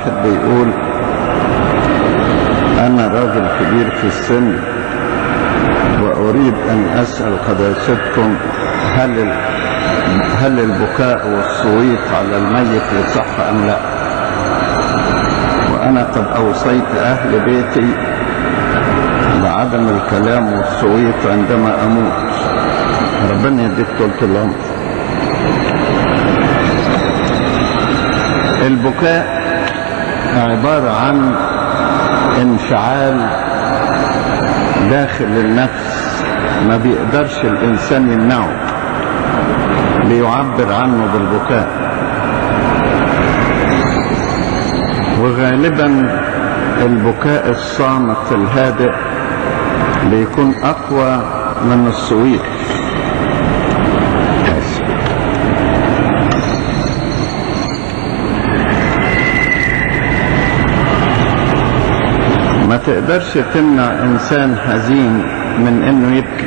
واحد بيقول: أنا راجل كبير في السن وأريد أن أسأل قداستكم هل البكاء والصويت على الميت يصح أم لا؟ وأنا قد أوصيت أهل بيتي بعدم الكلام والصويت عندما أموت. ربنا يديك طولة العمر. البكاء عبارة عن انفعال داخل النفس ما بيقدرش الإنسان يمنعه، بيعبر عنه بالبكاء. وغالبا البكاء الصامت الهادئ بيكون أقوى من الصويت. ما تقدرش تمنع إنسان حزين من إنه يبكي.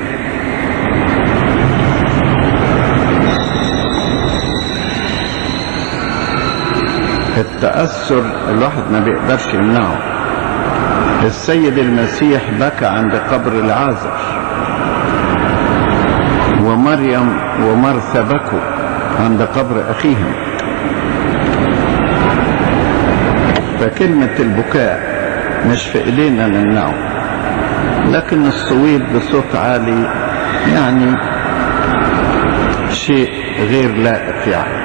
التأثر الواحد ما بيقدرش يمنعه. السيد المسيح بكى عند قبر العازر، ومريم ومرثا بكوا عند قبر أخيهم. فكلمة البكاء مش في إيدينا نمنعه، لكن الصويت بصوت عالي يعني شيء غير لائق يعني.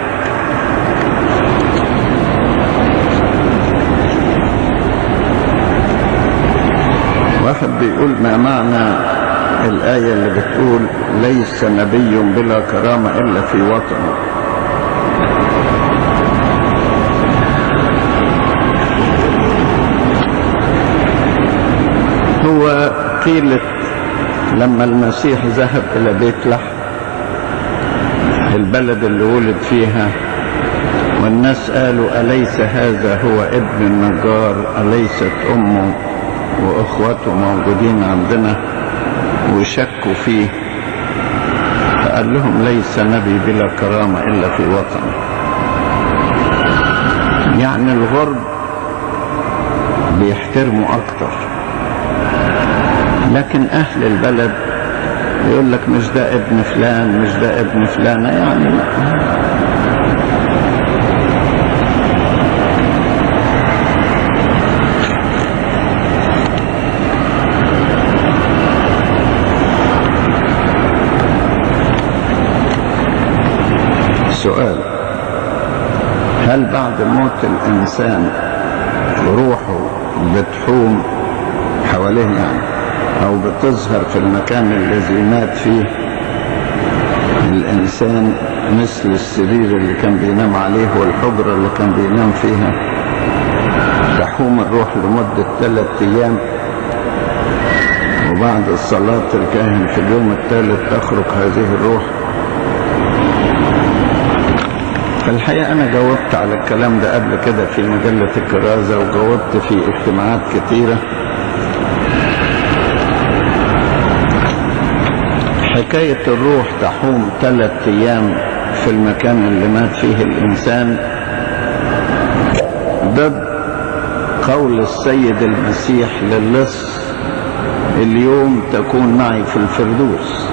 واحد بيقول: ما معنى الآية اللي بتقول ليس نبي بلا كرامة إلا في وطنه؟ هو قيلت لما المسيح ذهب إلى بيت لحم البلد اللي ولد فيها، والناس قالوا: أليس هذا هو ابن النجار؟ أليست أمه وأخوته موجودين عندنا؟ وشكوا فيه، فقال لهم: ليس نبي بلا كرامة إلا في وطنه. يعني الغرب بيحترموا أكتر، لكن أهل البلد يقول لك مش ده ابن فلان، مش ده ابن فلانة يعني. سؤال: هل بعد موت الإنسان روحه بتحوم حواليه يعني، أو بتظهر في المكان الذي مات فيه الإنسان، مثل السرير اللي كان بينام عليه والحجرة اللي كان بينام فيها، تحوم الروح لمدة 3 أيام، وبعد الصلاة الكاهن في اليوم الثالث تخرج هذه الروح؟ الحقيقة أنا جاوبت على الكلام ده قبل كده في مجلة الكرازة، وجاوبت في اجتماعات كتيرة. حكاية الروح تحوم 3 أيام في المكان اللي مات فيه الإنسان ضد قول السيد المسيح للص: اليوم تكون معي في الفردوس.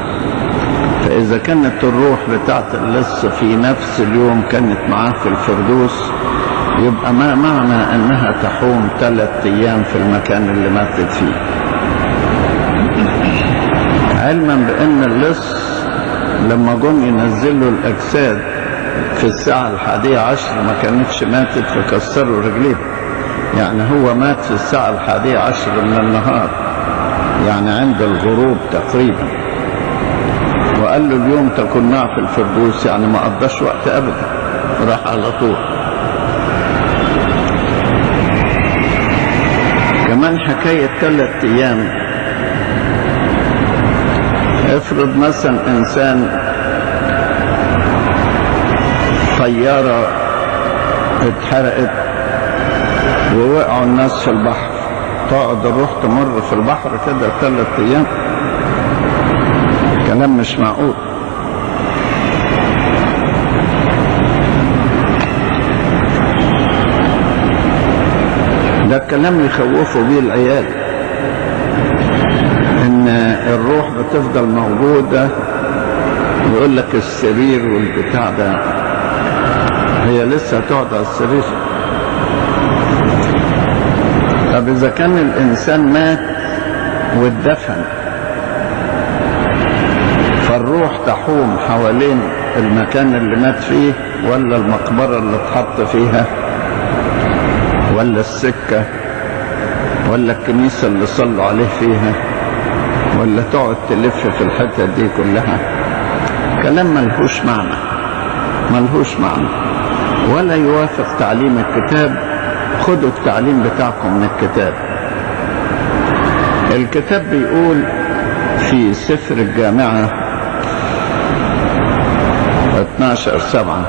فإذا كانت الروح بتاعت اللص في نفس اليوم كانت معاه في الفردوس، يبقى ما معنى أنها تحوم 3 أيام في المكان اللي ماتت فيه؟ علما بأن اللص لما جم ينزلوا الأجساد في الساعة 11 ما كانتش ماتت، فكسروا رجليه. يعني هو مات في الساعة 11 من النهار، يعني عند الغروب تقريبا، وقال له اليوم تكون معه في الفردوس، يعني ما قضاش وقت أبدا، راح على طول. كمان حكاية 3 أيام، افرض مثلا إنسان طيارة اتحرقت ووقعوا الناس في البحر، تقعد الروح تمر في البحر كده 3 أيام؟ كلام مش معقول. ده الكلام يخوفوا بيه العيال، ان الروح بتفضل موجودة، ويقول لك السرير والبتاع ده، هي لسه تقعد على السرير. طب اذا كان الانسان مات واتدفن، فالروح تحوم حوالين المكان اللي مات فيه، ولا المقبرة اللي اتحط فيها، ولا السكة، ولا الكنيسة اللي صلوا عليه فيها، ولا تقعد تلف في الحتة دي كلها؟ كلام ملهوش معنى ولا يوافق تعليم الكتاب. خدوا التعليم بتاعكم من الكتاب. الكتاب بيقول في سفر الجامعة 12:7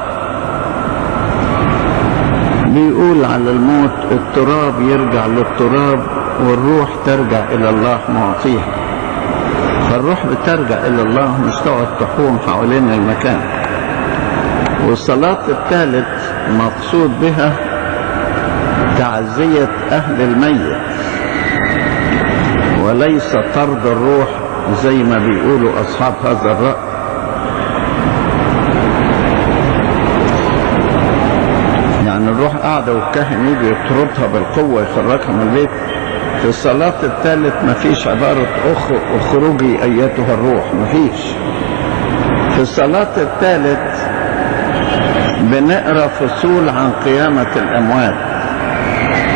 بيقول على الموت: التراب يرجع للتراب والروح ترجع إلى الله معطيها. فالروح بترجع إلى الله، مش تقعد تحوم حوالين المكان. والصلاة الثالث مقصود بها تعزية أهل الميت، وليس طرد الروح زي ما بيقولوا أصحاب هذا الرأي. يعني الروح قاعدة والكاهن يجي يطردها بالقوة يخرجها من البيت. في الصلاة الثالث مفيش عبارة اخرجي أيتها الروح، مفيش. في الصلاة الثالث بنقرأ فصول عن قيامة الأموات،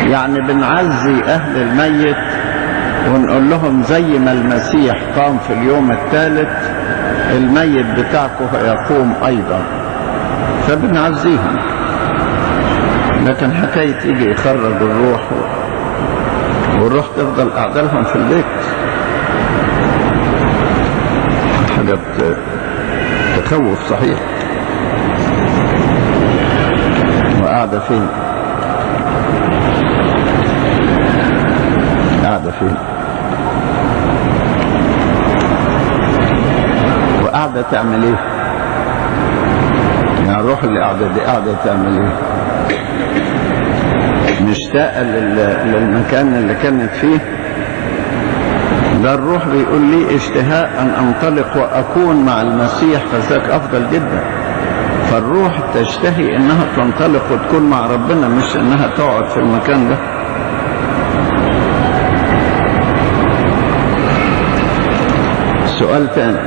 يعني بنعزي أهل الميت ونقول لهم زي ما المسيح قام في اليوم الثالث، الميت بتاعكم هيقوم أيضا، فبنعزيهم. لكن حكاية يجي يخرج الروح والروح تفضل قاعدة لهم في البيت، حاجة تخوف صحيح. وقاعدة فين؟ وقاعدة تعمل ايه؟ يعني الروح اللي قاعدة دي قاعدة تعمل ايه؟ مشتاقة للمكان اللي كانت فيه. ده الروح بيقول لي اشتهاء أن أنطلق وأكون مع المسيح، فذاك أفضل جدا. فالروح تشتهي إنها تنطلق وتكون مع ربنا، مش إنها تقعد في المكان ده. سؤال تاني: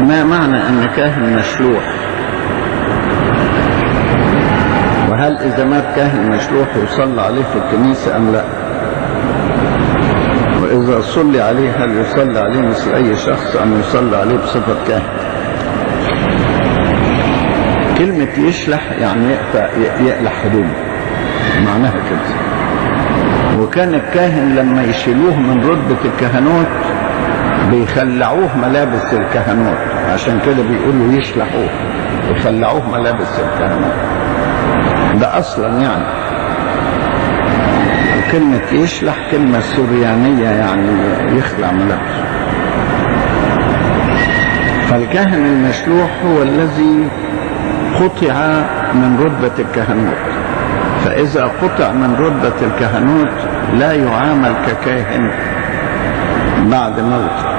ما معنى أن كاهن مشلوح؟ وهل إذا مات كاهن مشلوح يصلى عليه في الكنيسة أم لا؟ وإذا صلي عليه هل يصلى عليه مثل أي شخص أم يصلى عليه بصفة كاهن؟ كلمة يشلح يعني يقلع هدومه، معناها كده. وكان الكاهن لما يشيلوه من رتبة الكهنوت بيخلعوه ملابس الكهنوت، عشان كده بيقولوا يشلحوه، يخلعوه ملابس الكهنوت. ده أصلا يعني كلمة يشلح كلمة سوريانية، يعني يخلع ملابسه. فالكاهن المشلوح هو الذي قطع من رتبة الكهنوت، فإذا قطع من رتبة الكهنوت لا يعامل ككاهن بعد موته.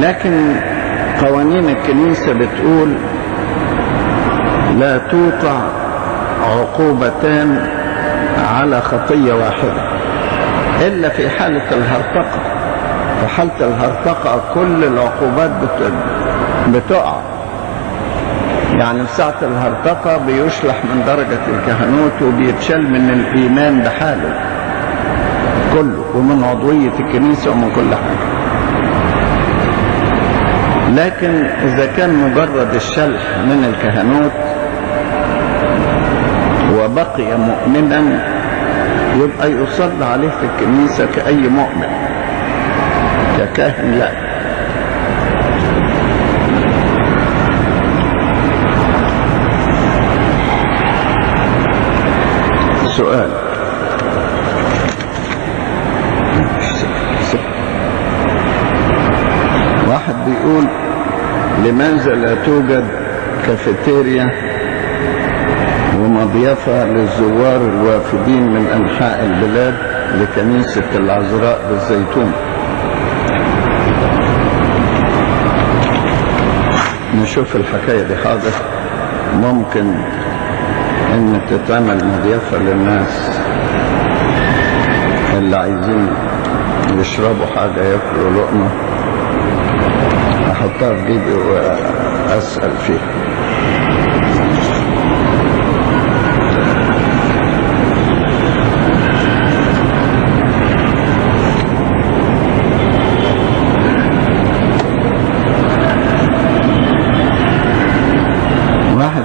لكن قوانين الكنيسة بتقول لا توقع عقوبتان على خطية واحدة إلا في حالة الهرطقة. في حالة الهرطقة كل العقوبات بتقع. يعني في ساعة الهرطقة بيشلح من درجة الكهنوت وبيتشال من الإيمان بحاله كله، ومن عضوية الكنيسة ومن كل حاجة. لكن إذا كان مجرد الشلح من الكهنوت وبقي مؤمنا يبقى يصلى عليه في الكنيسة كأي مؤمن، ككاهن لا. سؤال: واحد بيقول لماذا لا توجد كافيتيريا ومضيفة للزوار الوافدين من أنحاء البلاد لكنيسة العذراء بالزيتون. نشوف الحكاية دي حاضر. ممكن ان تتعمل مضيفة للناس اللي عايزين يشربوا حاجة ياكلوا لقمة، احطها في جيبي واسأل فيها.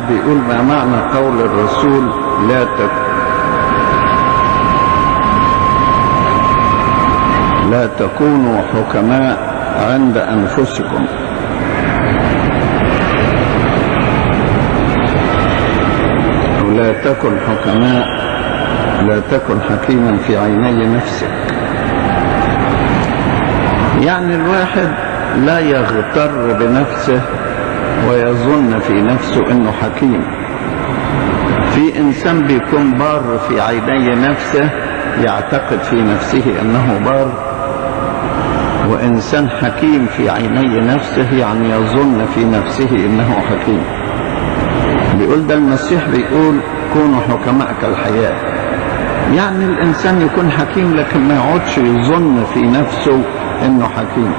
بيقول ما معنى قول الرسول لا تكونوا حكماء عند أنفسكم، أو لا تكن حكماء، لا تكن حكيما في عيني نفسك. يعني الواحد لا يغتر بنفسه ويظن في نفسه انه حكيم. في انسان بيكون بار في عيني نفسه يعتقد في نفسه انه بار، وانسان حكيم في عيني نفسه يعني يظن في نفسه انه حكيم. بيقول ده المسيح بيقول كونوا حكماء كالحياة، يعني الانسان يكون حكيم لكن ما يقعدش يظن في نفسه انه حكيم.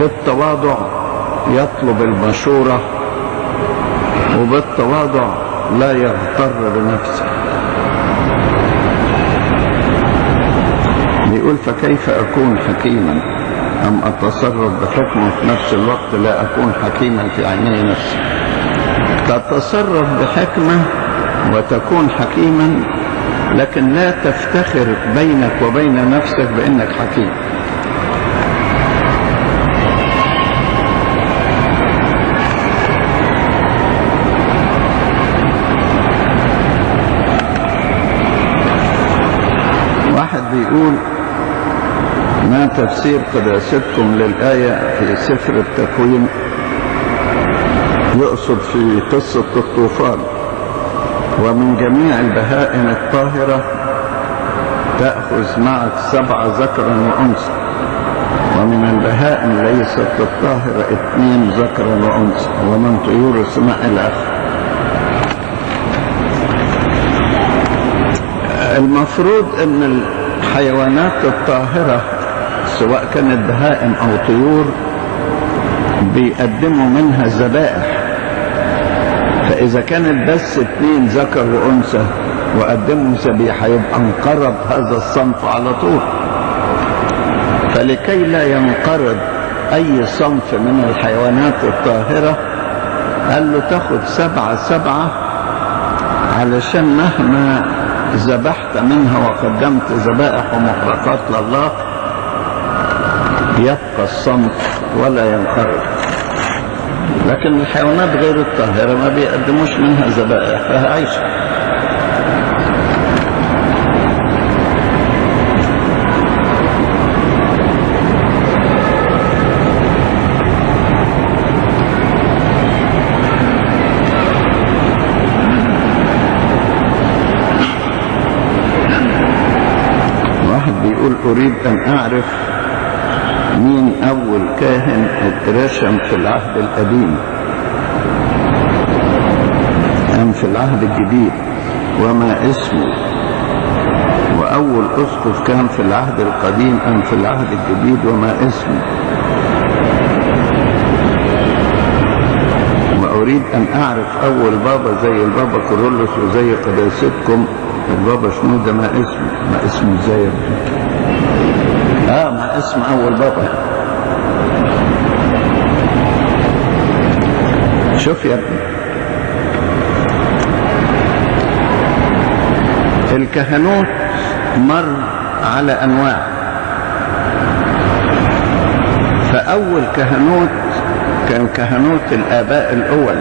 بالتواضع يطلب المشورة، وبالتواضع لا يغتر بنفسه. بيقول فكيف أكون حكيما أم أتصرف بحكمة في نفس الوقت لا أكون حكيما في عيني نفسي؟ تتصرف بحكمة وتكون حكيما، لكن لا تفتخر بينك وبين نفسك بأنك حكيم. بيقول ما تفسير قداستكم للآية في سفر التكوين؟ يقصد في قصة الطوفان: ومن جميع البهائم الطاهرة تأخذ معك 7 ذكرا وأنثى، ومن البهائم ليست الطاهرة 2 ذكرا وأنثى، ومن طيور السماء إلى آخره. المفروض ان الحيوانات الطاهرة سواء كانت بهائم او طيور بيقدموا منها ذبائح، فاذا كانت بس 2 ذكر وانثى وقدموا ذبيحة يبقى انقرض هذا الصنف على طول. فلكي لا ينقرض اي صنف من الحيوانات الطاهرة قال له تاخد 7 علشان مهما ذبحت منها وقدمت ذبائح ومحرقات لله يبقى الصنف ولا ينقرض. لكن الحيوانات غير الطاهرة ما بيقدموش منها ذبائح فهي عايشة. أريد أن أعرف مين أول كاهن اترشم في العهد القديم أم في العهد الجديد، وما اسمه، وأول أسقف كان في العهد القديم أم في العهد الجديد وما اسمه. وأريد أن أعرف أول بابا زي البابا كيرلس وزي قداستكم البابا شنودة ما اسمه. ما اسمه ازاي؟ ما اسم أول بابا. شوف يا ابني، الكهنوت مر على أنواع، فأول كهنوت كان كهنوت الآباء الأول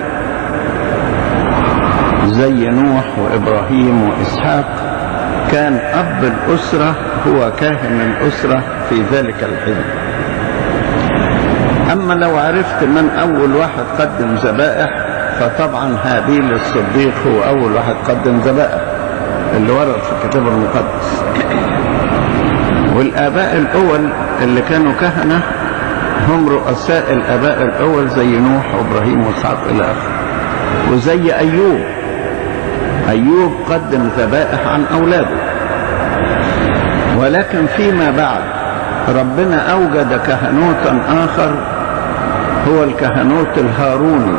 زي نوح وإبراهيم وإسحاق، كان أب الأسرة هو كاهن الأسرة في ذلك الحين. أما لو عرفت من أول واحد قدم ذبائح فطبعا هابيل الصديق هو أول واحد قدم ذبائح اللي ورد في الكتاب المقدس. والآباء الأول اللي كانوا كهنة هم رؤساء الآباء الأول زي نوح وإبراهيم وإسحاق إلى آخره. وزي أيوب قدم ذبائح عن أولاده. ولكن فيما بعد ربنا أوجد كهنوتا آخر هو الكهنوت الهاروني،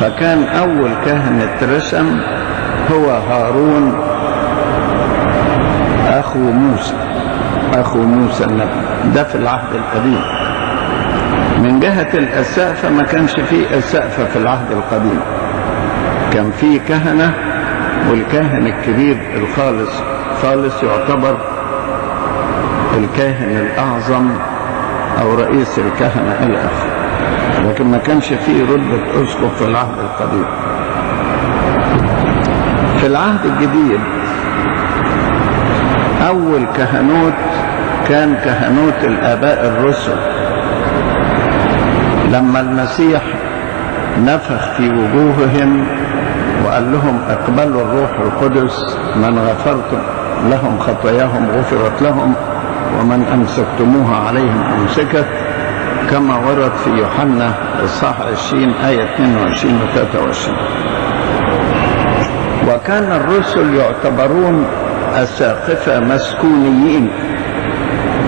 فكان أول كاهن اترسم هو هارون أخو موسى النبي. ده في العهد القديم. من جهة الأسقفة ما كانش فيه أسقفة في العهد القديم، كان فيه كهنة، والكاهن الكبير الخالص يعتبر الكاهن الأعظم أو رئيس الكهنة إلى آخره، لكن ما كانش فيه رتبة أسقف في العهد القديم. في العهد الجديد أول كهنوت كان كهنوت الآباء الرسل، لما المسيح نفخ في وجوههم وقال لهم اقبلوا الروح القدس، من غفرتم لهم خطاياهم غفرت لهم ومن أمسكتموها عليهم أمسكت، كما ورد في يوحنا إصحاح 20 آية 22 و 23. وكان الرسل يعتبرون أساقفة مسكونيين،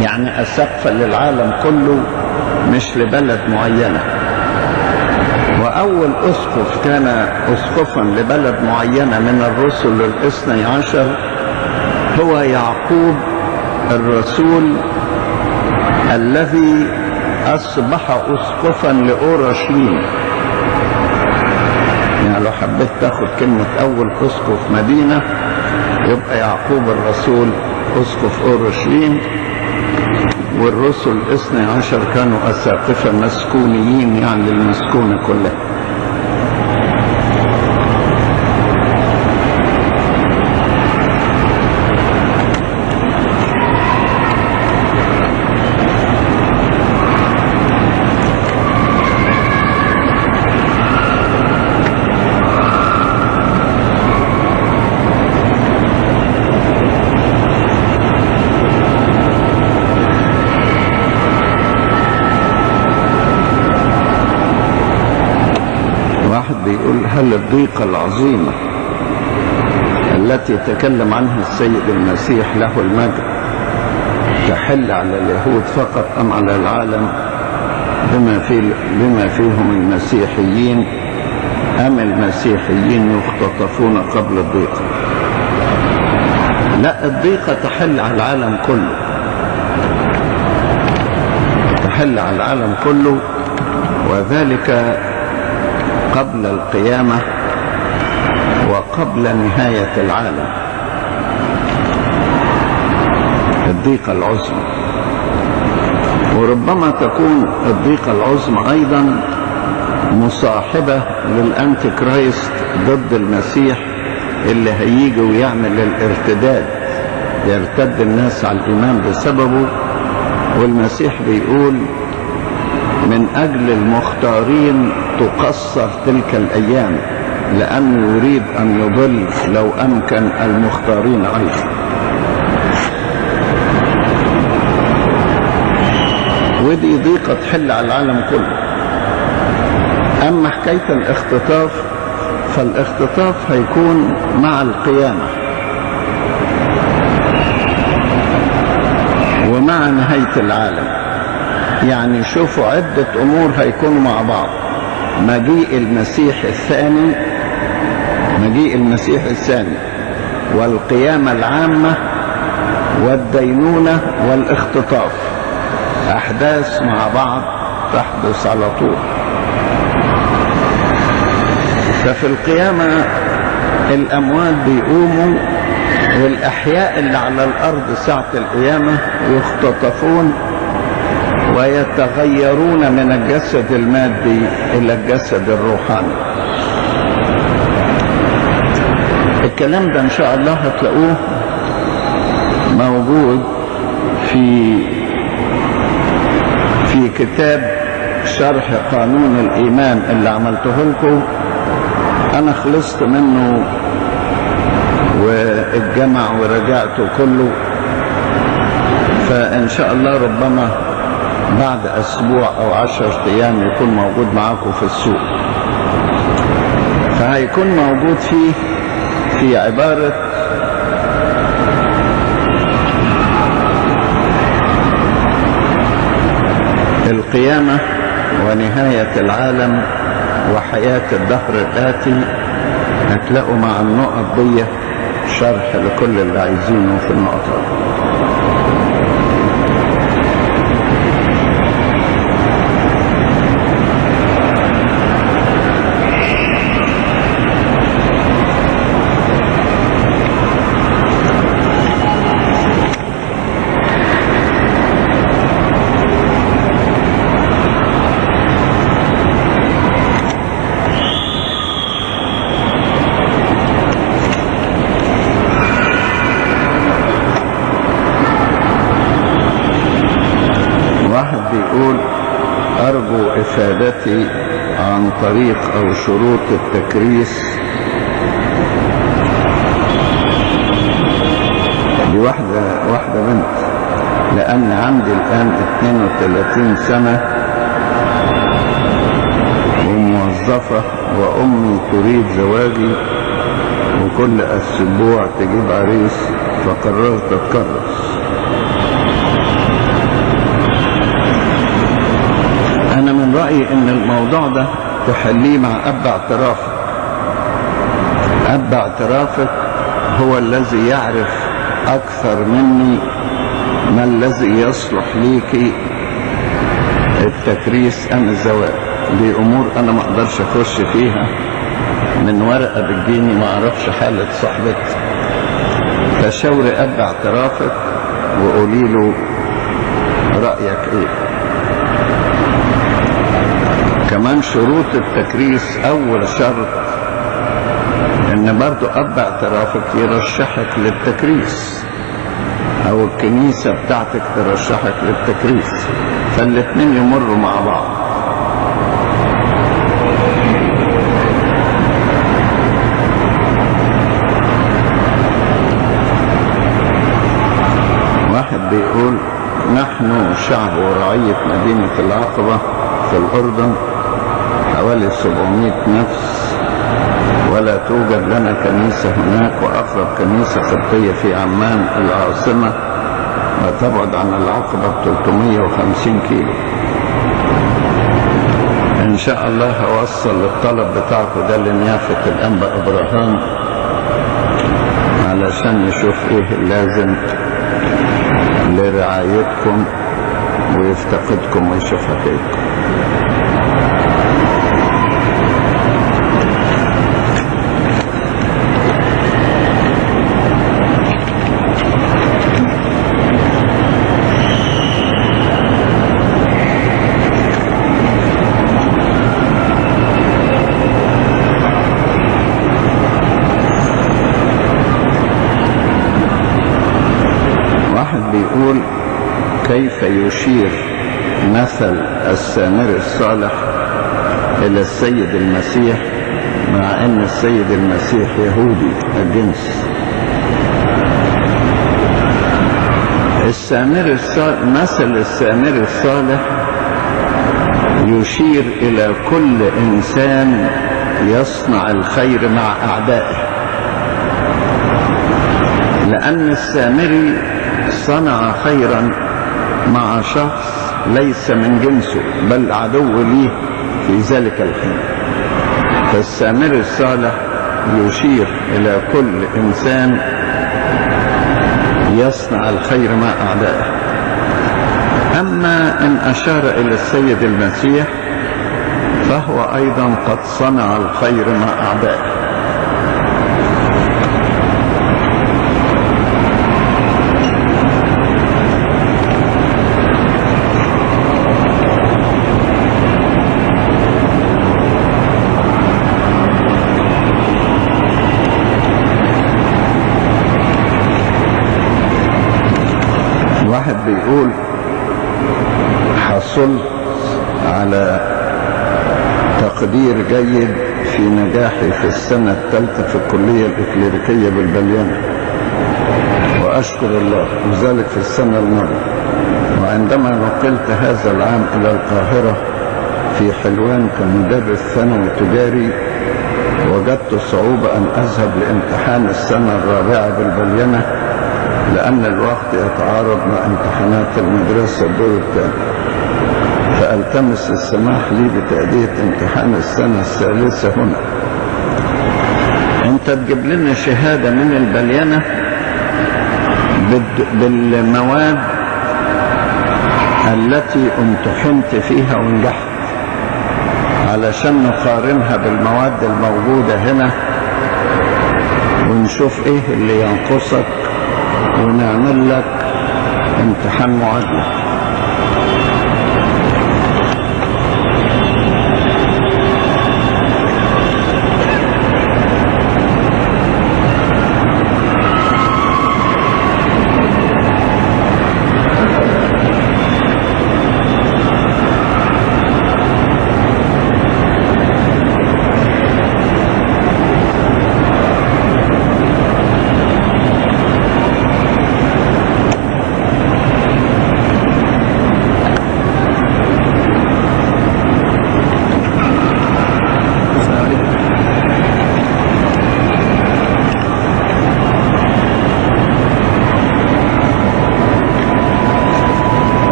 يعني أساقفة للعالم كله مش لبلد معينة. وأول أسقف كان أسقفا لبلد معينة من الرسل الاثني عشر هو يعقوب الرسول، الذي أصبح أسقفا لأورشليم. يعني لو حبيت تاخد كلمة أول أسقف مدينة يبقى يعقوب الرسول أسقف أورشليم، والرسل الاثني عشر كانوا أساقفة مسكونيين، يعني المسكونة كلها. هل الضيقة العظيمة التي تكلم عنها السيد المسيح له المجد تحل على اليهود فقط أم على العالم بما فيهم المسيحيين، أم المسيحيين يختطفون قبل الضيقة؟ لا، الضيقة تحل على العالم كله، تحل على العالم كله، وذلك قبل القيامة وقبل نهاية العالم. الضيقة العظمى، وربما تكون الضيقة العظمى أيضا مصاحبة للأنتي كرايست ضد المسيح اللي هيجي ويعمل الارتداد، يرتد الناس على الإيمان بسببه. والمسيح بيقول من أجل المختارين تقصر تلك الأيام، لأنه يريد أن يضل لو أمكن المختارين أيضا. ودي ضيقة تحل على العالم كله. أما حكاية الاختطاف، فالاختطاف هيكون مع القيامة ومع نهاية العالم. يعني شوفوا عدة أمور هيكونوا مع بعض: مجيء المسيح الثاني والقيامة العامة والدينونة والاختطاف، أحداث مع بعض تحدث على طول. ففي القيامة الأموات بيقوموا، والأحياء اللي على الأرض ساعة القيامة يختطفون ويتغيرون من الجسد المادي إلى الجسد الروحاني. الكلام ده إن شاء الله هتلاقوه موجود في كتاب شرح قانون الإيمان اللي عملته لكم أنا خلصت منه والجمع ورجعته كله، فإن شاء الله ربما بعد أسبوع أو 10 أيام يكون موجود معاكم في السوق. فهيكون موجود فيه في عبارة القيامة ونهاية العالم وحياة الدهر الآتي، هتلاقوا مع النقط دي شرح لكل اللي عايزينه في النقطة. بيقول أرجو إفادتي عن طريق أو شروط التكريس. دي واحدة بنت، لأن عندي الآن 32 سنة وموظفة وأمي تريد زواجي وكل أسبوع تجيب عريس، فقررت أتكرس. أنا من رأيي إن الموضوع ده تحليه مع أب اعترافك. أب اعترافك هو الذي يعرف أكثر مني ما الذي يصلح ليك التكريس أم الزواج. دي أمور أنا ما أقدرش أخش فيها من ورقة بتجيني ما أعرفش حالة صاحبتي. فشاوري أب اعترافك وقولي له رأيك إيه. كمان شروط التكريس أول شرط إن برضو أب اعترافك يرشحك للتكريس أو الكنيسة بتاعتك ترشحك للتكريس، فالاتنين يمروا مع بعض. واحد بيقول نحن شعب ورعية مدينة العقبة في الأردن حوالي 700 نفس، ولا توجد لنا كنيسة هناك، وأقرب كنيسة قبطية في عمان العاصمة وتبعد عن العقبة ب 350 كيلو. إن شاء الله هوصل الطلب بتاعكم ده لنيافة الأنبا إبراهام علشان يشوف إيه اللازم لرعايتكم ويفتقدكم ويشوف حكايتكم. بيقول كيف يشير مثل السامري الصالح إلى السيد المسيح مع أن السيد المسيح يهودي الجنس؟ مثل السامري الصالح يشير إلى كل إنسان يصنع الخير مع أعدائه، لأن السامري صنع خيرا مع شخص ليس من جنسه بل عدو ليه في ذلك الحين. فالسامري الصالح يشير إلى كل إنسان يصنع الخير مع أعدائه. أما إن أشار إلى السيد المسيح فهو أيضا قد صنع الخير مع أعدائه. واحد بيقول حصلت على تقدير جيد في نجاحي في السنة الثالثة في الكلية الإكليريكية بالبليانة، وأشكر الله، وذلك في السنة الماضية. وعندما نقلت هذا العام إلى القاهرة في حلوان كمدرس ثانوي تجاري، وجدت صعوبة أن أذهب لامتحان السنة الرابعة بالبليانة لأن الوقت يتعارض مع امتحانات المدرسة الدور الثاني، فألتمس السماح لي بتأدية امتحان السنة الثالثة هنا. أنت تجيب لنا شهادة من البليانة بالمواد التي امتحنت فيها ونجحت، علشان نقارنها بالمواد الموجودة هنا ونشوف ايه اللي ينقصك ونعمل لك امتحان معادلة.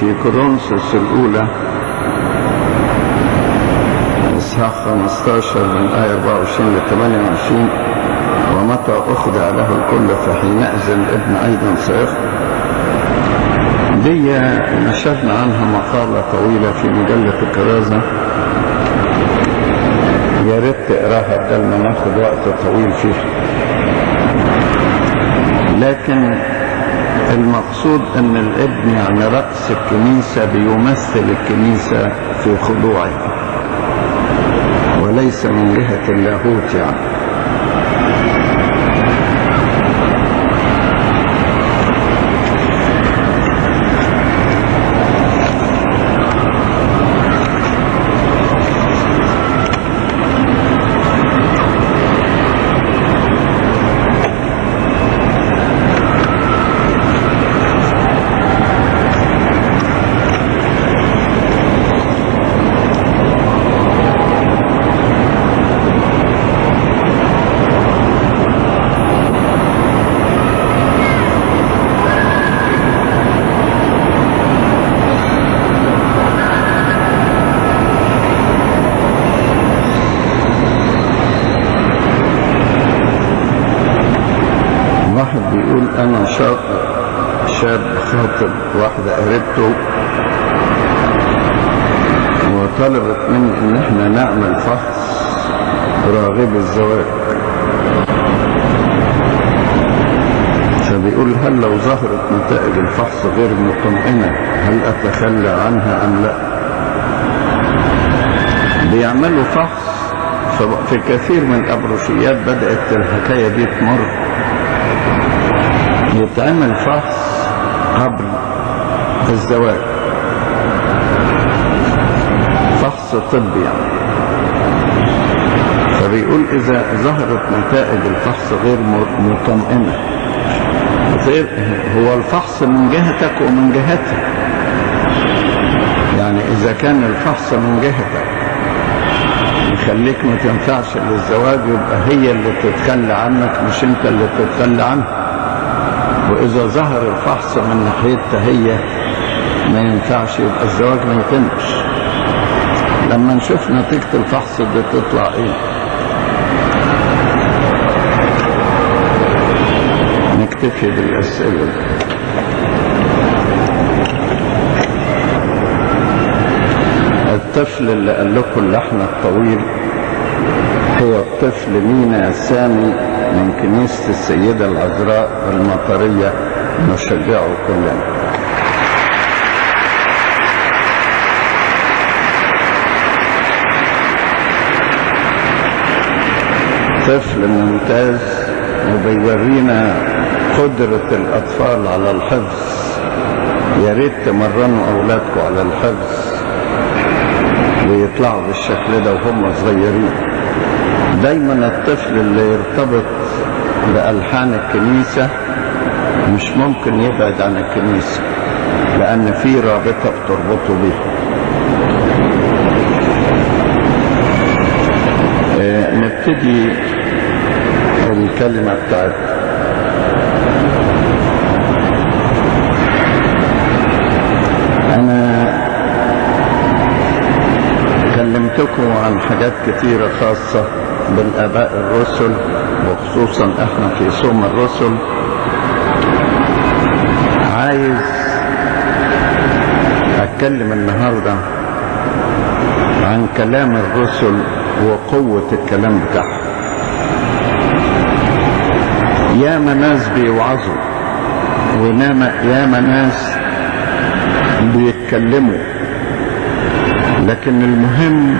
في كورنثوس الأولى إصحاح 15 من آية 24 ل 28: ومتى أخضع له الكل فحينئذ الابن أيضا سيخضع. دي نشرنا عنها مقالة طويلة في مجلة الكرازة، يا ريت تقراها بدل ما ناخد وقت طويل فيها. لكن المقصود ان الابن يعني رأس الكنيسة، بيمثل الكنيسة في خضوعها وليس من جهة اللاهوت يعني. بيقول أنا شاب خاطب واحدة قريبته، وطلبت مني إن احنا نعمل فحص راغب الزواج. فبيقول هل لو ظهرت نتائج الفحص غير مطمئنة هل أتخلى عنها أم لا؟ بيعملوا فحص في كثير من الأبروشيات، بدأت الحكاية دي تمر، يتعمل فحص قبل الزواج، فحص طبي يعني. فبيقول إذا ظهرت نتائج الفحص غير مطمئنة، هو الفحص من جهتك ومن جهتها، يعني إذا كان الفحص من جهتك يخليك ما تنفعش للزواج، يبقى هي اللي تتخلى عنك مش انت اللي تتخلى عنها. وإذا ظهر الفحص من ناحيتها هي ما ينفعش، يبقى الزواج ما يتمش. لما نشوف نتيجة الفحص دي تطلع ايه. نكتفي بالأسئلة. الطفل اللي قال لكم اللحن الطويل هو الطفل مينا سامي من كنيسة السيدة العذراء المطرية، نشجعه كلنا. طفل ممتاز وبيورينا قدرة الأطفال على الحفظ يا ريت تمرنوا أولادكم على الحفظ ويطلعوا بالشكل ده وهم صغيرين. دايما الطفل اللي يرتبط بألحان الكنيسة مش ممكن يبعد عن الكنيسة، لأن في رابطة بتربطه بيها. نبتدي الكلمة بتاعتنا. أنا كلمتكم عن حاجات كتيرة خاصة بالآباء الرسل، وخصوصا احنا في صوم الرسل. عايز أتكلم النهاردة عن كلام الرسل وقوة الكلام بتاعهم. ياما ناس بيوعظوا وياما ناس بيتكلموا، لكن المهم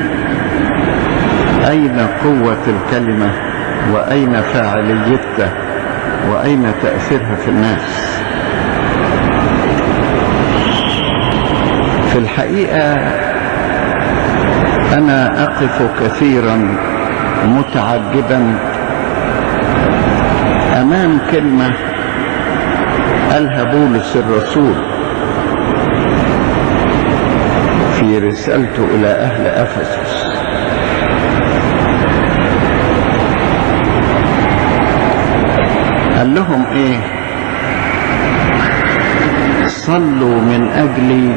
أين قوة الكلمة وأين فاعليتها وأين تأثيرها في الناس. في الحقيقة أنا أقف كثيرا متعجبا أمام كلمة قالها بولس الرسول في رسالته إلى أهل أفسس. قال لهم إيه؟ صلوا من أجلي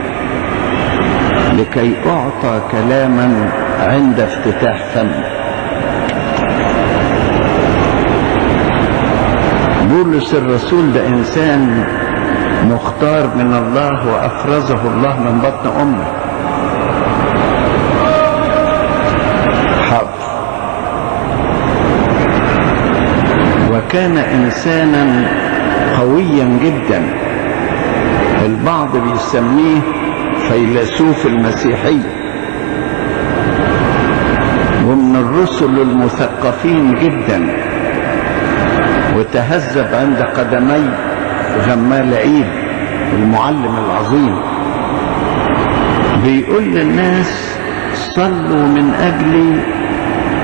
لكي أعطى كلاما عند افتتاح فمي. بولس الرسول ده إنسان مختار من الله وأفرزه الله من بطن أمه. وكان إنسانا قويا جدا، البعض بيسميه فيلسوف المسيحية، ومن الرسل المثقفين جدا، وتهذب عند قدمي غمالائيل المعلم العظيم. بيقول للناس صلوا من أجلي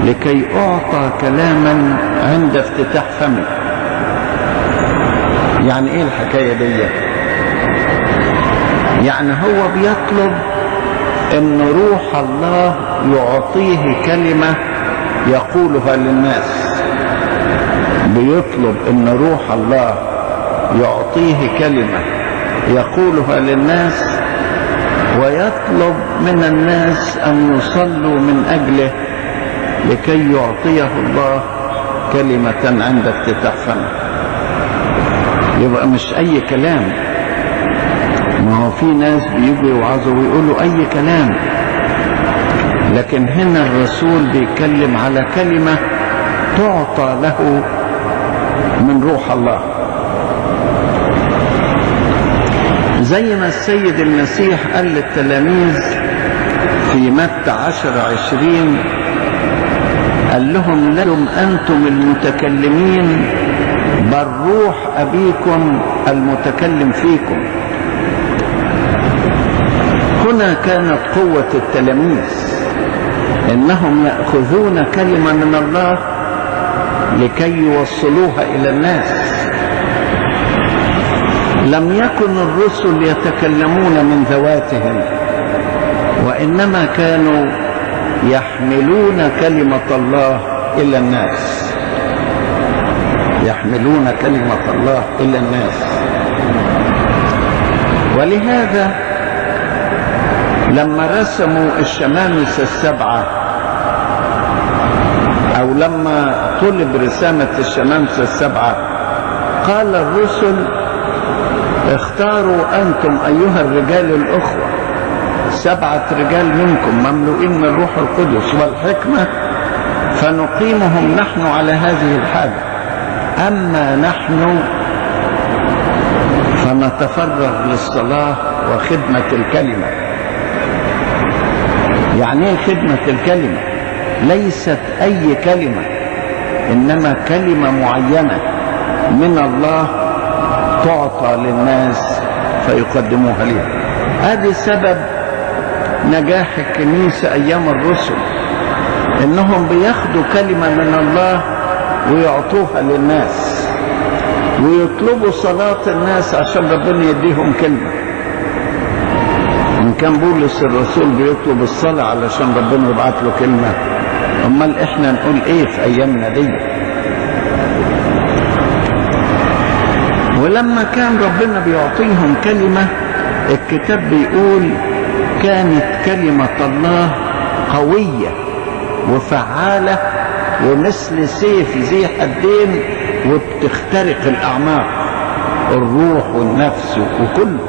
لكي أعطى كلاما عند افتتاح فمي. يعني ايه الحكاية دي؟ يعني هو بيطلب ان روح الله يعطيه كلمة يقولها للناس. بيطلب ان روح الله يعطيه كلمة يقولها للناس، ويطلب من الناس ان يصلوا من اجله لكي يعطيه الله كلمة عند افتتاح فمه. يبقى مش اي كلام. ما هو في ناس بيجوا يوعظوا ويقولوا اي كلام، لكن هنا الرسول بيتكلم على كلمة تعطى له من روح الله. زي ما السيد المسيح قال للتلاميذ في متى 10:20 قال لهم لكم أنتم المتكلمين بل روح أبيكم المتكلم فيكم. هنا كانت قوة التلاميذ إنهم يأخذون كلمة من الله لكي يوصلوها إلى الناس. لم يكن الرسل يتكلمون من ذواتهم، وإنما كانوا يحملون كلمة الله إلى الناس. يحملون كلمة الله إلى الناس. ولهذا لما رسموا الشمامسة السبعة، أو لما طلب رسامة الشمامسة السبعة، قال الرسل اختاروا أنتم أيها الرجال الأخوة 7 رجال منكم مملوئين من روح القدس والحكمة، فنقيمهم نحن على هذه الحاجة، أما نحن فنتفرغ للصلاة وخدمة الكلمة. يعني ايه خدمة الكلمة؟ ليست أي كلمة، إنما كلمة معينة من الله تعطى للناس فيقدموها لي. هذا سبب نجاح الكنيسة أيام الرسل، إنهم بياخدوا كلمة من الله ويعطوها للناس، ويطلبوا صلاة الناس عشان ربنا يديهم كلمة. إن كان بولس الرسول بيطلب الصلاة علشان ربنا يبعت له كلمة، أمال إحنا نقول إيه في أيامنا دي؟ ولما كان ربنا بيعطيهم كلمة، الكتاب بيقول كانت كلمة الله قوية وفعالة ومثل سيف ذي حدين، وبتخترق الأعماق، الروح والنفس وكله.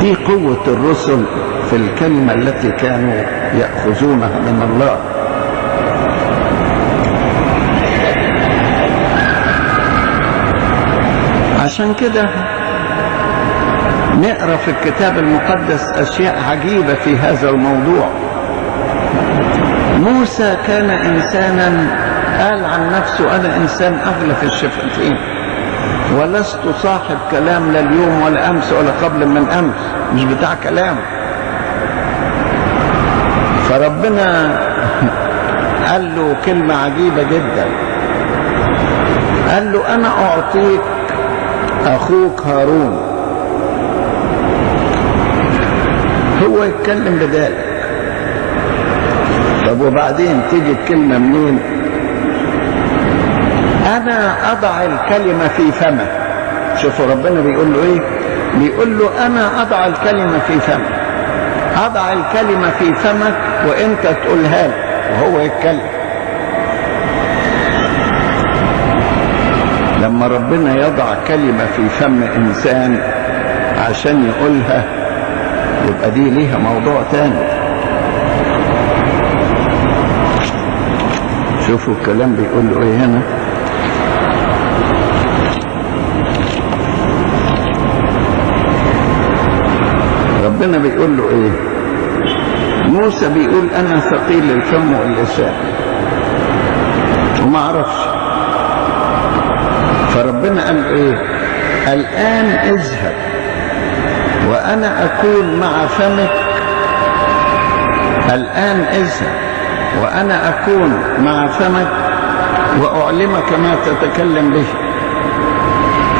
دي قوة الرسل في الكلمة التي كانوا يأخذونها من الله. عشان كده نقرأ في الكتاب المقدس أشياء عجيبة في هذا الموضوع. موسى كان إنسانا قال عن نفسه أنا إنسان أغلف الشفتين، ولست صاحب كلام لا اليوم ولا أمس ولا قبل من أمس، مش بتاع كلام. فربنا قال له كلمة عجيبة جدا، قال له أنا أعطيك أخوك هارون هو يتكلم بذلك. طب وبعدين تيجي الكلمة منين؟ أنا أضع الكلمة في فمه. شوفوا ربنا بيقول له إيه؟ بيقول له أنا أضع الكلمة في فمه، أضع الكلمة في فمك وإنت تقولها له وهو يتكلم. لما ربنا يضع كلمة في فم إنسان عشان يقولها، يبقى دي ليها موضوع تاني. شوفوا الكلام بيقول له ايه هنا. ربنا بيقول له ايه؟ موسى بيقول انا ثقيل الفم واللسان وما اعرفش. فربنا قال ايه؟ الان اذهب وأنا أكون مع فمك. الآن اذهب وأنا أكون مع فمك وأعلمك ما تتكلم به.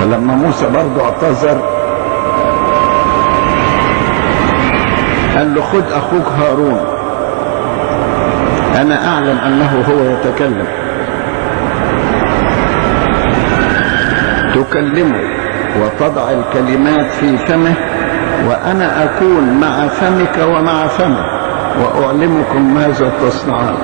فلما موسى برضه اعتذر قال له خد أخوك هارون، أنا أعلم أنه هو يتكلم، تكلمه وتضع الكلمات في فمه وأنا أكون مع فمك ومع فمه وأعلمكم ماذا تصنعون.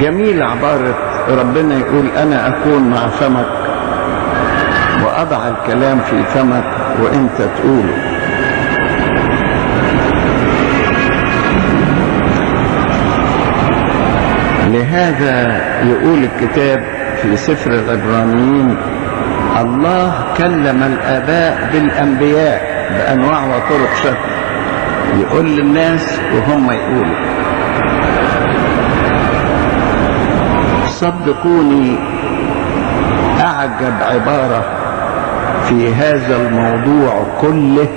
جميل عبارة ربنا يقول أنا أكون مع فمك وأضع الكلام في فمك وإنت تقوله. لهذا يقول الكتاب في سفر العبرانيين الله كلم الآباء بالأنبياء بأنواع وطرق شتى، يقول للناس وهم يقولوا. صدقوني أعجب عبارة في هذا الموضوع كله،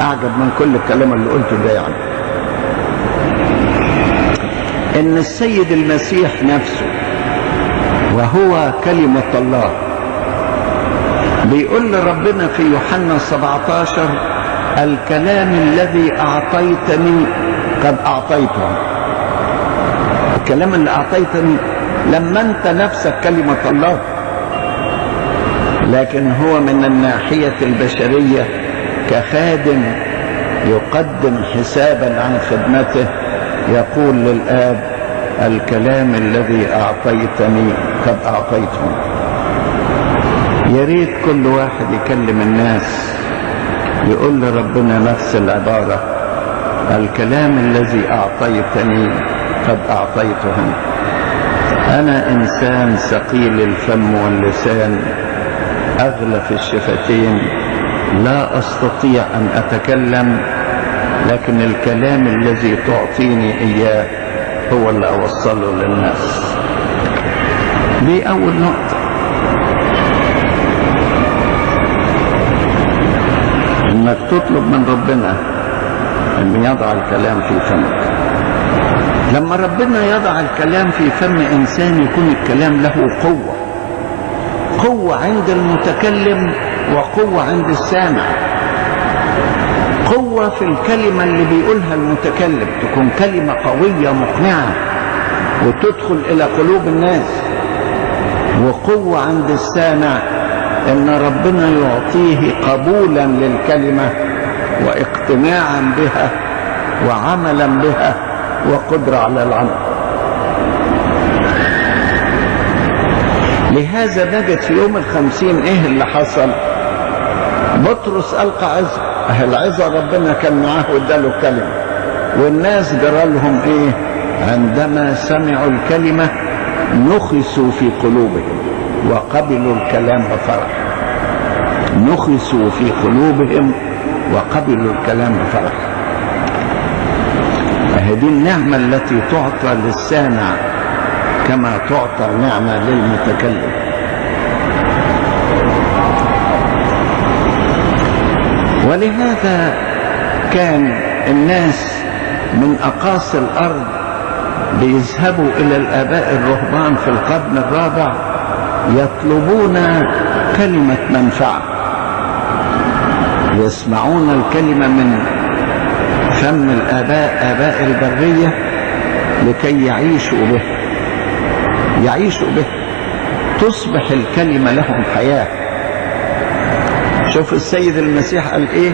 أعجب من كل الكلام اللي قلته ده، يعني إن السيد المسيح نفسه وهو كلمة الله بيقول لربنا في يوحنا 17 الكلام الذي أعطيتني قد أعطيته. الكلام اللي أعطيتني لما أنت نفسك كلمة الله، لكن هو من الناحية البشرية كخادم يقدم حسابا عن خدمته يقول للآب الكلام الذي أعطيتني قد أعطيته. يا ريت كل واحد يكلم الناس يقول لربنا نفس العبارة الكلام الذي أعطيتني قد أعطيته. أنا إنسان ثقيل الفم واللسان أغلف الشفتين، لا أستطيع أن أتكلم، لكن الكلام الذي تعطيني إياه هو اللي أوصله للناس. دي أول نقطة. تطلب من ربنا أن يضع الكلام في فمك. لما ربنا يضع الكلام في فم إنسان يكون الكلام له قوة، قوة عند المتكلم وقوة عند السامع. قوة في الكلمة اللي بيقولها المتكلم تكون كلمة قوية مقنعة وتدخل إلى قلوب الناس، وقوة عند السامع إن ربنا يعطيه قبولا للكلمة واقتناعا بها وعملا بها وقدرة على العمل. لهذا نجد في يوم 50 ايه اللي حصل؟ بطرس ألقى عظة، العظة ربنا كان معاه واداله كلمة، والناس جرى لهم ايه؟ عندما سمعوا الكلمة نخسوا في قلوبهم وقبلوا الكلام بفرح. نخسوا في قلوبهم وقبلوا الكلام بفرح. هذه النعمة التي تعطى للسامع كما تعطى النعمة للمتكلم. ولهذا كان الناس من أقاصي الأرض بيذهبوا إلى الآباء الرهبان في القرن الرابع يطلبون كلمة منفعة، يسمعون الكلمة من فم الآباء، آباء البرية، لكي يعيشوا به، يعيشوا به، تصبح الكلمة لهم حياة. شوف السيد المسيح قال ايه؟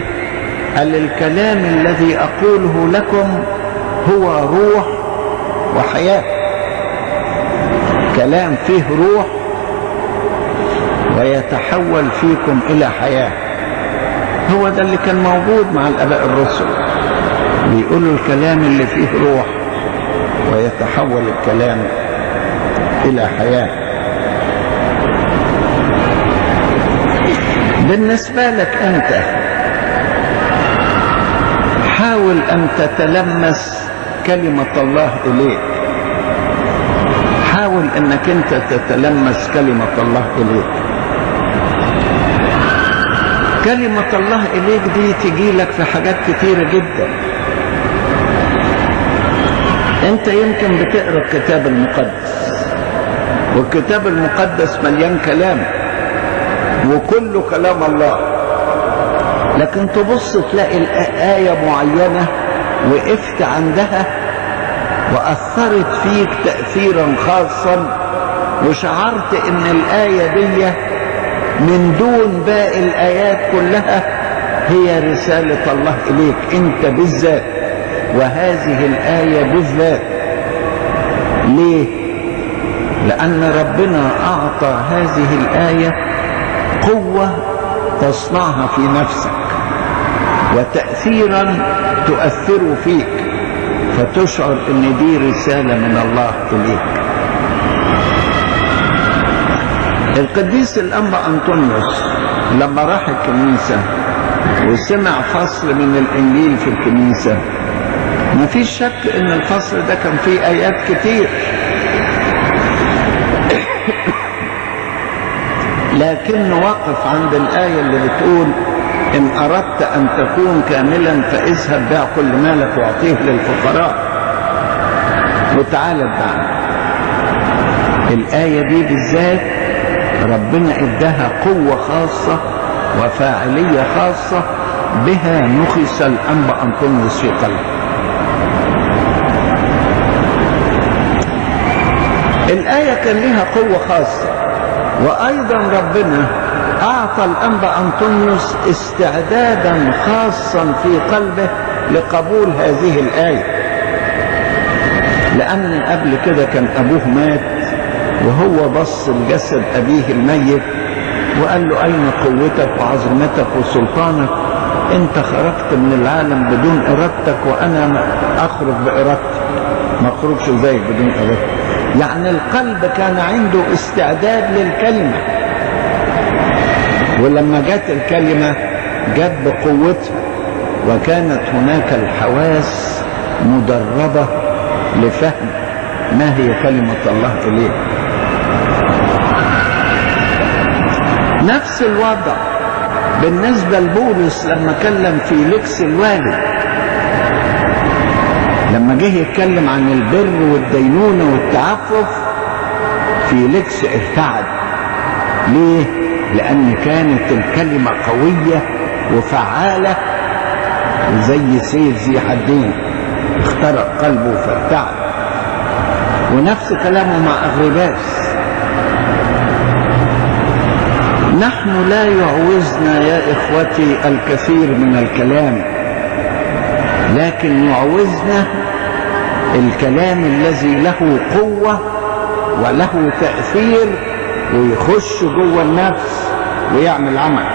قال الكلام الذي أقوله لكم هو روح وحياة. كلام فيه روح ويتحول فيكم إلى حياة. هو ده اللي كان موجود مع الآباء الرسل، بيقولوا الكلام اللي فيه روح ويتحول الكلام إلى حياة. بالنسبة لك أنت حاول أن تتلمس كلمة الله إليك، حاول أنك أنت تتلمس كلمة الله إليك. كلمة الله إليك دي تجي لك في حاجات كتيرة جدا. أنت يمكن بتقرأ الكتاب المقدس، والكتاب المقدس مليان كلام وكله كلام الله، لكن تبص تلاقي آية معينة وقفت عندها وأثرت فيك تأثيرا خاصا، وشعرت إن الآية دي من دون باقي الآيات كلها هي رسالة الله إليك أنت بالذات، وهذه الآية بالذات. ليه؟ لأن ربنا أعطى هذه الآية قوة تصنعها في نفسك وتأثيرا تؤثر فيك، فتشعر ان دي رسالة من الله إليك. القديس الأنبا أنطونيوس لما راح الكنيسة وسمع فصل من الإنجيل في الكنيسة، ما فيش شك ان الفصل ده كان فيه آيات كتير، لكن وقف عند الآية اللي بتقول إن أردت أن تكون كاملا فاذهب بيع كل مالك واعطيه للفقراء وتعالى اتبعني. الآية دي بالذات ربنا اداها قوة خاصة وفاعلية خاصة، بها نخس الأنبا أنطونيوس في قلبه. الآية كان لها قوة خاصة، وأيضا ربنا أعطى الأنبا أنطونيوس استعدادا خاصا في قلبه لقبول هذه الآية، لأن قبل كده كان أبوه مات وهو بص لجسد أبيه الميت وقال له أين قوتك وعظمتك وسلطانك؟ أنت خرجت من العالم بدون إرادتك وأنا أخرج بإرادتي، ما أخرجش زيك بدون إرادتك. يعني القلب كان عنده استعداد للكلمة، ولما جت الكلمة جت بقوتها، وكانت هناك الحواس مدربة لفهم ما هي كلمة الله إليه. نفس الوضع بالنسبة لبولس لما كلم فيليكس الوالي، لما جه يتكلم عن البر والدينونة والتعفف، فيليكس ارتعد. ليه؟ لأن كانت الكلمة قوية وفعالة زي سيف ذي حدين، اخترق قلبه فارتعد. ونفس كلامه مع أغرباس. نحن لا يعوزنا يا إخوتي الكثير من الكلام، لكن يعوزنا الكلام الذي له قوة وله تأثير ويخش جوه النفس ويعمل عمل.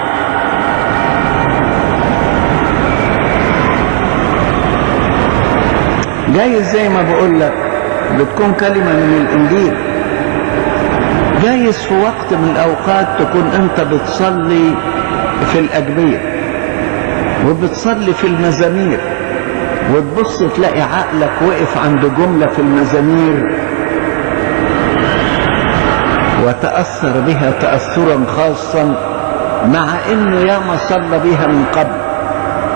جايز زي ما بقول لك بتكون كلمة من الإنجيل، جايز في وقت من الأوقات تكون أنت بتصلي في الأجبية وبتصلي في المزامير وتبص تلاقي عقلك وقف عند جملة في المزامير وتأثر بها تأثرا خاصا، مع إنه ياما صلى بها من قبل،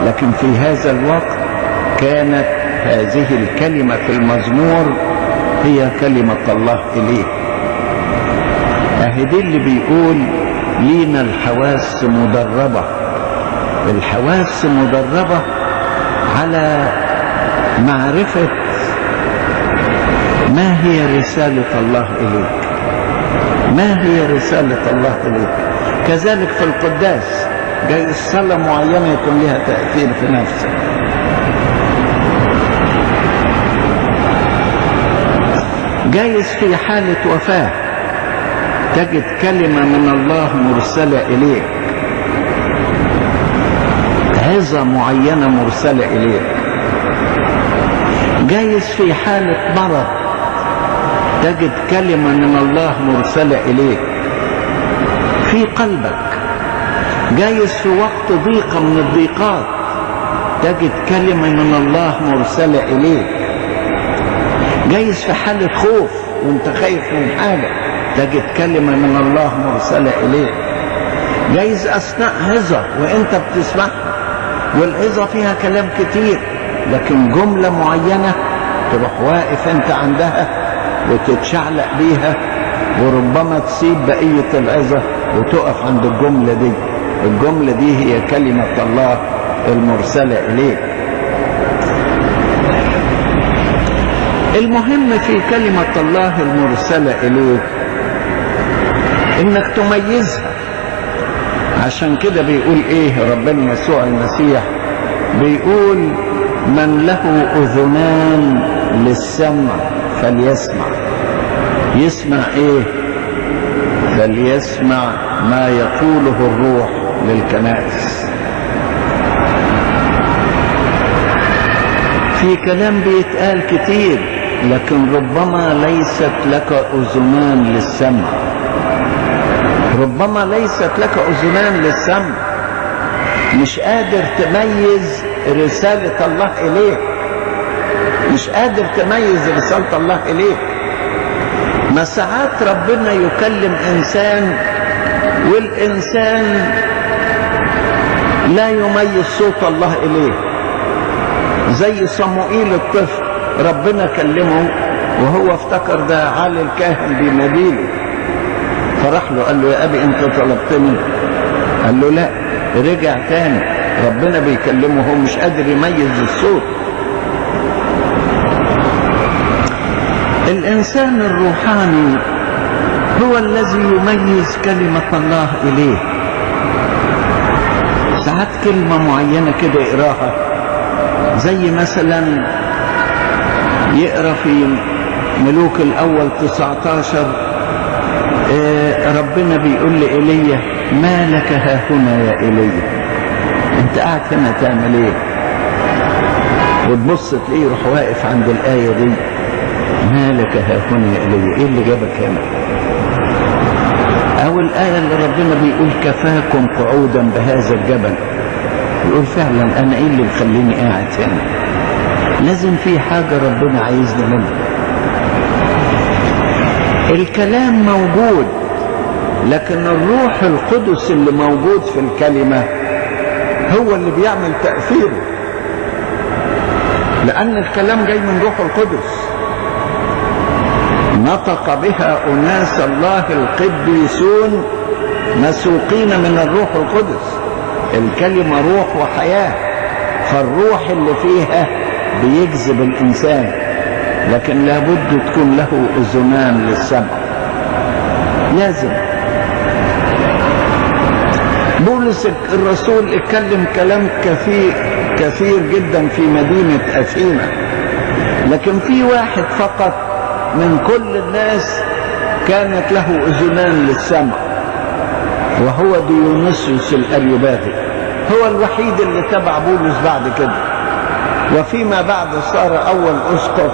لكن في هذا الوقت كانت هذه الكلمة في المزمور هي كلمة الله إليه. أهدي اللي بيقول لينا الحواس مدربة، الحواس مدربة على معرفة ما هي رسالة الله إليك، ما هي رسالة الله إليك. كذلك في القداس جاي صلاة معينة يكون لها تأثير في نفسك. جايز في حالة وفاة تجد كلمة من الله مرسلة إليك، عظة معينة مرسلة إليك. جايز في حالة مرض تجد كلمة من الله مرسلة إليك في قلبك. جايز في وقت ضيقة من الضيقات تجد كلمة من الله مرسلة إليك. جايز في حالة خوف وانت خايف من حاجة تجد كلمة من الله مرسلة إليك. جايز أثناء عظة وانت بتسمعها والعظة فيها كلام كتير، لكن جملة معينة تروح واقف انت عندها وتتشعلق بيها، وربما تسيب بقية العظة وتقف عند الجملة دي. الجملة دي هي كلمة الله المرسلة إليك. المهم في كلمة الله المرسلة إليك إنك تميزها. عشان كده بيقول إيه ربنا يسوع المسيح؟ بيقول من له أذنان للسمع فليسمع. يسمع إيه؟ فليسمع ما يقوله الروح للكنائس. في كلام بيتقال كتير، لكن ربما ليست لك أذنان للسمع. ربما ليست لك أذنان للسمع، مش قادر تميز رسالة الله إليك، مش قادر تميز رسالة الله إليك. ما ساعات ربنا يكلم إنسان والإنسان لا يميز صوت الله إليه، زي صموئيل الطفل ربنا كلمه وهو افتكر ده عالي الكاهن بيناديله، فراح له قال له يا أبي أنت طلبتني؟ قال له لا. رجع تاني ربنا بيكلمه وهو مش قادر يميز الصوت. الإنسان الروحاني هو الذي يميز كلمة الله إليه. ساعات كلمة معينة كده يقراها، زي مثلا يقرأ في ملوك الأول 19 ربنا بيقول لإيليا ما لك ها هنا يا إيليا، انت قاعد هنا تعمل ايه؟ وتبص تلاقيه يروح واقف عند الآية دي ما لك ها هنا يا إيليا، ايه اللي جابك هنا؟ أو الآية اللي ربنا بيقول كفاكم قعودا بهذا الجبل، يقول فعلا أنا ايه اللي مخليني قاعد هنا؟ لازم في حاجة ربنا عايزني منها. الكلام موجود، لكن الروح القدس اللي موجود في الكلمة هو اللي بيعمل تأثيره، لأن الكلام جاي من روح القدس. نطق بها أناس الله القديسون مسوقين من الروح القدس. الكلمة روح وحياة، فالروح اللي فيها بيجذب الإنسان، لكن لابد تكون له أذنان للسمع. لازم. بولس الرسول اتكلم كلام كثير جدا في مدينة أثينا، لكن في واحد فقط من كل الناس كانت له أذنان للسمع، وهو ديونيسيوس الأريوباغي. هو الوحيد اللي تبع بولس بعد كده، وفيما بعد صار أول أسقف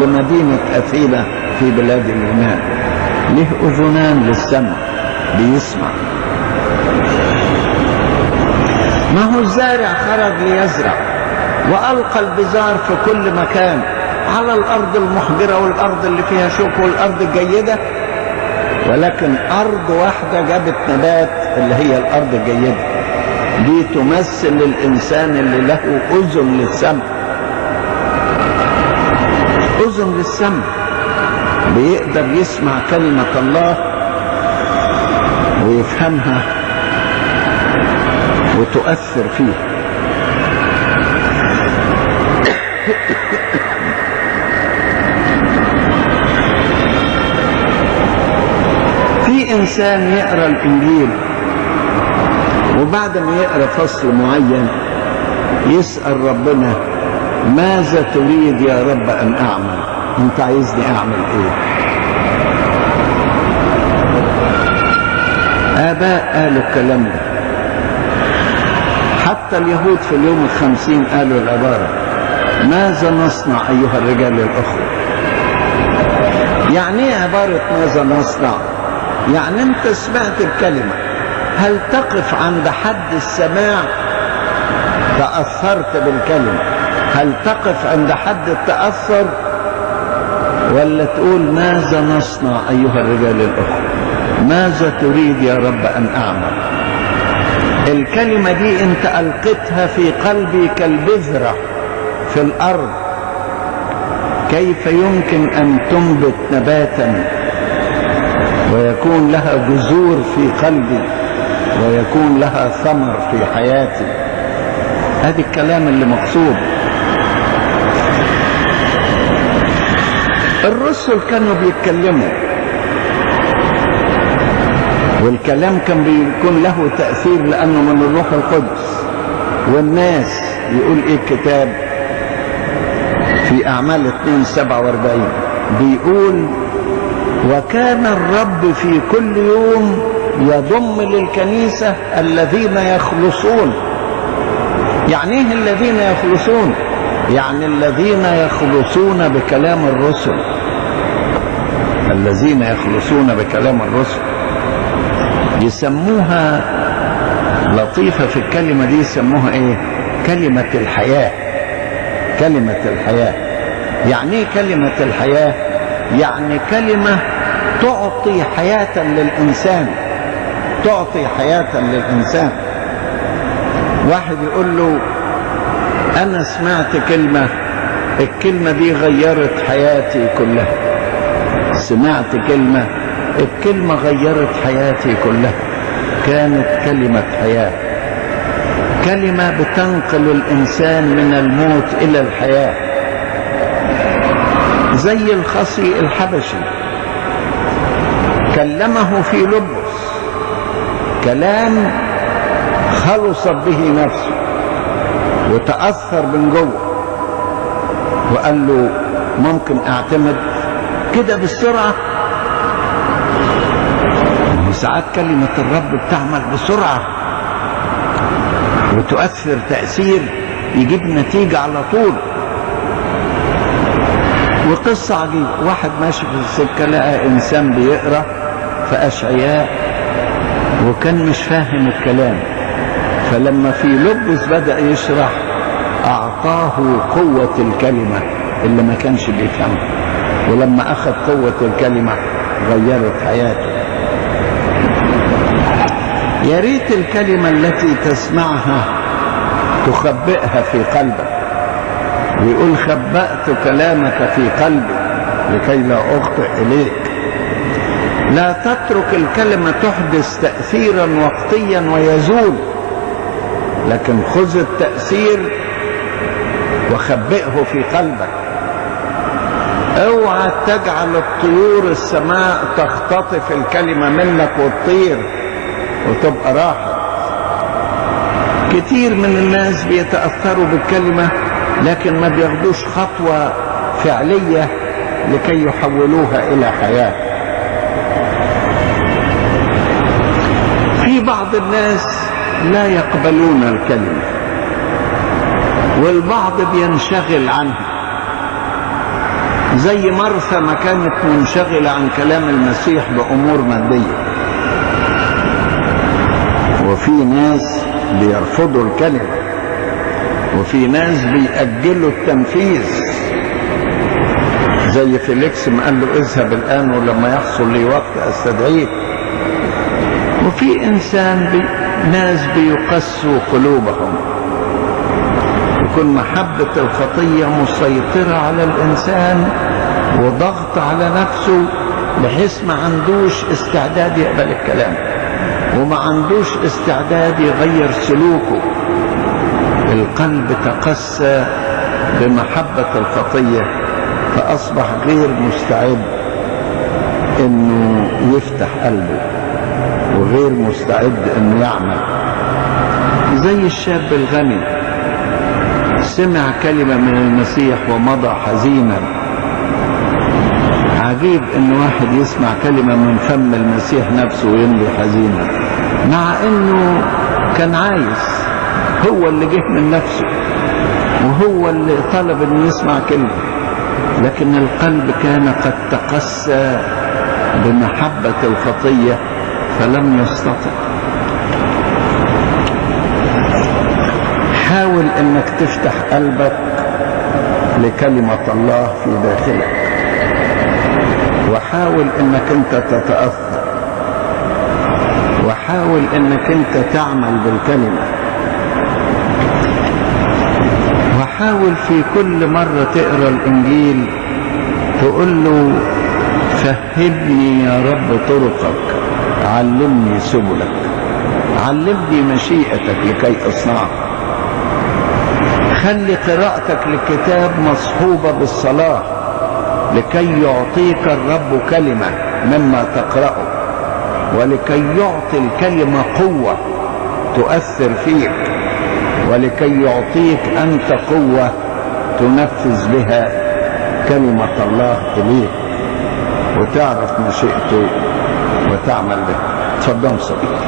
لمدينة أثينا في بلاد اليونان. له أذنان للسمع، بيسمع. ما هو الزارع خرج ليزرع وألقى البذار في كل مكان، على الأرض المحجرة والأرض اللي فيها شوك والأرض الجيدة، ولكن أرض واحدة جابت نبات اللي هي الأرض الجيدة. دي تمثل الإنسان اللي له أذن للسمع. أذن للسمع، بيقدر يسمع كلمة الله ويفهمها وتؤثر فيه. في إنسان يقرأ الإنجيل وبعد ما يقرأ فصل معين يسأل ربنا: ماذا تريد يا رب أن أعمل؟ أنت عايزني أعمل إيه؟ آباء قالوا الكلام ده، حتى اليهود في اليوم 50 قالوا العبارة: ماذا نصنع أيها الرجال الأخوة؟ يعني ايه عبارة ماذا نصنع؟ يعني انت سمعت الكلمة، هل تقف عند حد السماع تأثرت بالكلمة؟ هل تقف عند حد التأثر، ولا تقول ماذا نصنع أيها الرجال الأخوة؟ ماذا تريد يا رب أن أعمل؟ الكلمة دي انت ألقيتها في قلبي كالبذرة في الأرض. كيف يمكن أن تنبت نباتا ويكون لها جذور في قلبي ويكون لها ثمر في حياتي؟ هذا الكلام اللي مقصود. الرسل كانوا بيتكلموا، والكلام كان بيكون له تأثير لأنه من الروح القدس. والناس يقول إيه الكتاب في أعمال 2:47 بيقول: وكان الرب في كل يوم يضم للكنيسة الذين يخلصون. يعني ايه الذين يخلصون؟ يعني الذين يخلصون بكلام الرسل. الذين يخلصون بكلام الرسل يسموها لطيفة في الكلمة دي، يسموها ايه؟ كلمة الحياة. كلمة الحياة. يعني ايه كلمة الحياة؟ يعني كلمة تعطي حياة للإنسان، تعطي حياة للإنسان. واحد يقول له: أنا سمعت كلمة، الكلمة دي غيرت حياتي كلها. سمعت كلمة، الكلمة غيرت حياتي كلها. كانت كلمة حياة، كلمة بتنقل الإنسان من الموت إلى الحياة. زي الخصي الحبشي كلمه في لبس كلام خلصت به نفسه وتأثر من جوه، وقال له: ممكن اعتمد كده بالسرعة؟ ساعات كلمة الرب بتعمل بسرعة وتؤثر تأثير يجيب نتيجة على طول. وقصة عجيبة، واحد ماشي في السكة لقى إنسان بيقرأ في أشعياء وكان مش فاهم الكلام، فلما في لبس بدأ يشرح أعطاه قوة الكلمة اللي ما كانش بيفهمها، ولما أخذ قوة الكلمة غيرت حياته. يا ريت الكلمة التي تسمعها تخبئها في قلبك، ويقول خبأت كلامك في قلبي لكي لا أخطئ إليك. لا تترك الكلمة تحدث تأثيرا وقتيا ويزول، لكن خذ التأثير وخبئه في قلبك. اوعى تجعل الطيور السماء تختطف الكلمة منك وتطير وتبقى راحة. كتير من الناس بيتأثروا بالكلمة لكن ما بياخدوش خطوة فعلية لكي يحولوها إلى حياة. في بعض الناس لا يقبلون الكلمة، والبعض بينشغل عنها، زي مرثا ما كانت منشغلة عن كلام المسيح بأمور مادية. وفي ناس بيرفضوا الكلمة، وفي ناس بيأجلوا التنفيذ، زي فيليكس ما قال له اذهب الآن ولما يحصل لي وقت أستدعيك. وفي ناس بيقسوا قلوبهم، يكون محبة الخطية مسيطرة على الإنسان وضغط على نفسه بحيث ما عندوش استعداد يقبل الكلام وما عندوش استعداد يغير سلوكه. القلب تقسى بمحبة الخطية فأصبح غير مستعد إنه يفتح قلبه وغير مستعد إنه يعمل. زي الشاب الغني سمع كلمة من المسيح ومضى حزينا. عجيب إن واحد يسمع كلمة من فم المسيح نفسه ويمضي حزينا، مع إنه كان عايز، هو اللي جه من نفسه وهو اللي طلب إنه يسمع كلمة، لكن القلب كان قد تقسى بمحبة الخطية فلم يستطع. حاول انك تفتح قلبك لكلمة الله في داخلك، وحاول انك انت تتأثر، وحاول انك انت تعمل بالكلمة، وحاول في كل مرة تقرأ الانجيل تقول له فهمني يا رب طرقك، علمني سبلك، علمني مشيئتك لكي اصنعها. خلي قراءتك للكتاب مصحوبة بالصلاة لكي يعطيك الرب كلمة مما تقرأه، ولكي يعطي الكلمة قوة تؤثر فيك، ولكي يعطيك أنت قوة تنفذ بها كلمة الله إليك وتعرف مشيئته وتعمل بها. تفضل صديقي.